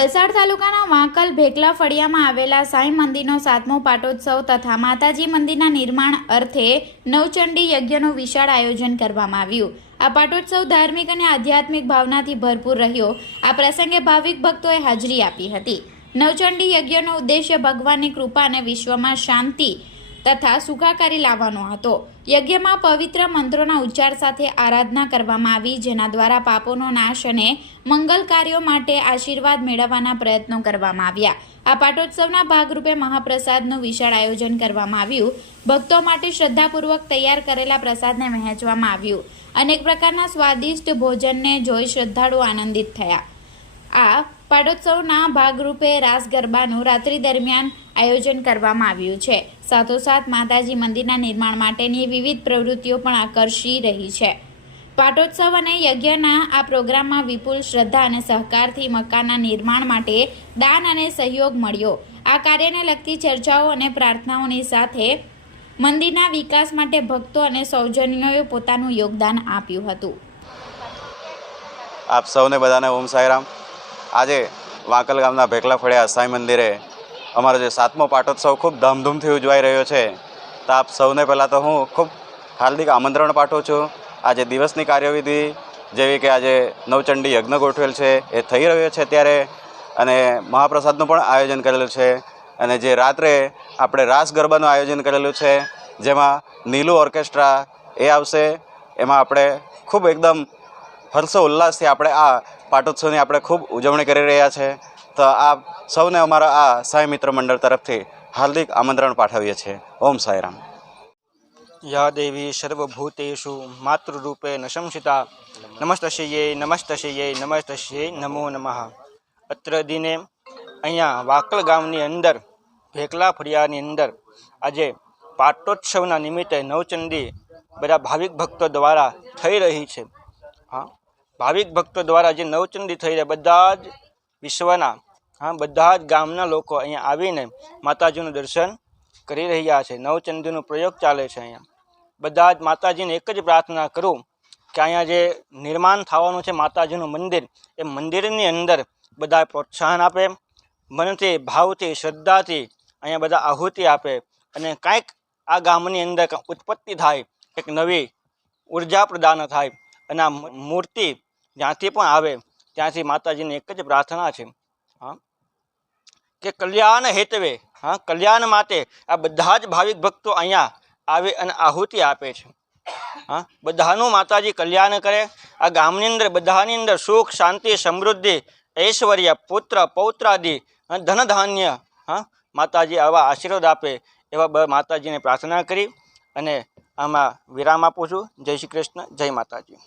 વલસાડ તાલુકાના વાંકલ ભેકલા ફળિયામાં આવેલા સાંઈ મંદિરનો સાતમો પાટોત્સવ તથા માતાજી મંદિરના નિર્માણ અર્થે નવચંડી યજ્ઞનું વિશાળ આયોજન કરવામાં આવ્યું. આ પાટોત્સવ ધાર્મિક અને આધ્યાત્મિક ભાવનાથી ભરપૂર રહ્યો. આ પ્રસંગે ભાવિક ભક્તોએ હાજરી આપી હતી. નવચંડી યજ્ઞનો ઉદ્દેશ્ય ભગવાનની કૃપા અને વિશ્વમાં શાંતિ તથા સુખાકારી લાવવાનો હતો. યજ્ઞમાં પવિત્ર મંત્રોના ઉચ્ચાર સાથે આરાધના કરવામાં આવી, જેના દ્વારા પાપોનો નાશ અને મંગલ કાર્યો માટે આશીર્વાદ મેળવવાના પ્રયત્નો કરવામાં આવ્યા. આ પાટોત્સવના ભાગરૂપે મહાપ્રસાદનું વિશાળ આયોજન કરવામાં આવ્યું. ભક્તો માટે શ્રદ્ધાપૂર્વક તૈયાર કરેલા પ્રસાદને વહેંચવામાં આવ્યું. અનેક પ્રકારના સ્વાદિષ્ટ ભોજનને જોઈ શ્રદ્ધાળુ આનંદિત થયા. આ પાટોત્સવના ભાગરૂપે રાસ ગરબાનું રાત્રિ દરમિયાન આયોજન કરવામાં આવ્યું છે. સાથોસાથ માતાજી મંદિરના નિર્માણ માટેની વિવિધ પ્રવૃત્તિઓ પણ આકર્ષી રહી છે. પાટોત્સવ અને યજ્ઞના આ પ્રોગ્રામમાં વિપુલ શ્રદ્ધા અને સહકારથી મકાનના નિર્માણ માટે દાન અને સહયોગ મળ્યો. આ કાર્યને લગતી ચર્ચાઓ અને પ્રાર્થનાઓની સાથે મંદિરના વિકાસ માટે ભક્તો અને સૌજન્યોએ પોતાનું યોગદાન આપ્યું હતું. આપ સૌને બધાને ઓમ સાંઈરામ. આજે વાંકલ ગામના ભેકલા ફળિયા સાંઈ મંદિરે અમારો જે સાતમો પાટોત્સવ ખૂબ ધામધૂમથી ઉજવાઈ રહ્યો છે. તો આપ સૌને પહેલાં તો હું ખૂબ હાર્દિક આમંત્રણ પાઠવું છું. આજે દિવસની કાર્યવિધિ જેવી કે આજે નવચંડી યજ્ઞ ગોઠવેલ છે એ થઈ રહ્યો છે ત્યારે અને મહાપ્રસાદનું પણ આયોજન કરેલું છે. અને જે રાત્રે આપણે રાસ ગરબાનું આયોજન કરેલું છે, જેમાં નીલુ ઓર્કેસ્ટ્રા એ આવશે, એમાં આપણે ખૂબ એકદમ હર્ષો ઉલ્લાસથી આપણે આ પાટોત્સવની આપણે ખૂબ ઉજવણી કરી રહ્યા છે. તો આ સૌને અમારા આ સાંઈ મિત્ર મંડળ તરફથી હાર્દિક આમંત્રણ પાઠવીએ છીએ. ઓમ સાંઈરામ યા દેવી સર્વભૂતેશુ માતૃરૂપે નશંસિતા. નમસ્તસ્યે નમસ્તસ્યે નમસ્તસ્યે નમો નમઃ. અત્ર દિને અહીંયા વાકલ ગામની અંદર ભેકલા ફળિયાની અંદર આજે પાટોત્સવના નિમિત્તે નવચંદી બધા ભાવિક ભક્તો દ્વારા થઈ રહી છે. હા. ભાવિક ભક્તો દ્વારા જે નવચંડી થઈ રહ્યા, બધા જ વિશ્વના, હા, બધા જ ગામના લોકો અહીંયા આવીને માતાજીનું દર્શન કરી રહ્યા છે. નવચંદીનો પ્રયોગ ચાલે છે અહીંયા. બધા જ માતાજીને એક જ પ્રાર્થના કરું કે અહીંયા જે નિર્માણ થવાનું છે માતાજીનું મંદિર, એ મંદિરની અંદર બધા પ્રોત્સાહન આપે, મનથી, ભાવથી, શ્રદ્ધાથી અહીંયા બધા આહુતિ આપે અને કાંઈક આ ગામની અંદર ઉત્પત્તિ થાય એક નવી ઊર્જા પ્રદાન થાય અને આ મૂર્તિ જ્યાંથી પણ આવે, ત્યાંથી માતાજીની એક જ પ્રાર્થના છે. હા. કે કલ્યાણ હેતવે હા, કલ્યાણ માટે આ બધા જ ભાવિક ભક્તો અહીંયા આવે અને આહુતિ આપે છે. હા, બધાનું માતાજી કલ્યાણ કરે, આ ગામની અંદર, બધાની અંદર સુખ, શાંતિ, સમૃદ્ધિ, ઐશ્વર્ય, પુત્ર, પૌત્રાદિ ધનધાન્ય ધન હા, માતાજી આવા આશીર્વાદ આપે એવા માતાજીને પ્રાર્થના કરી અને આમાં વિરામ આપું છું. જય શ્રી કૃષ્ણ, જય માતાજી.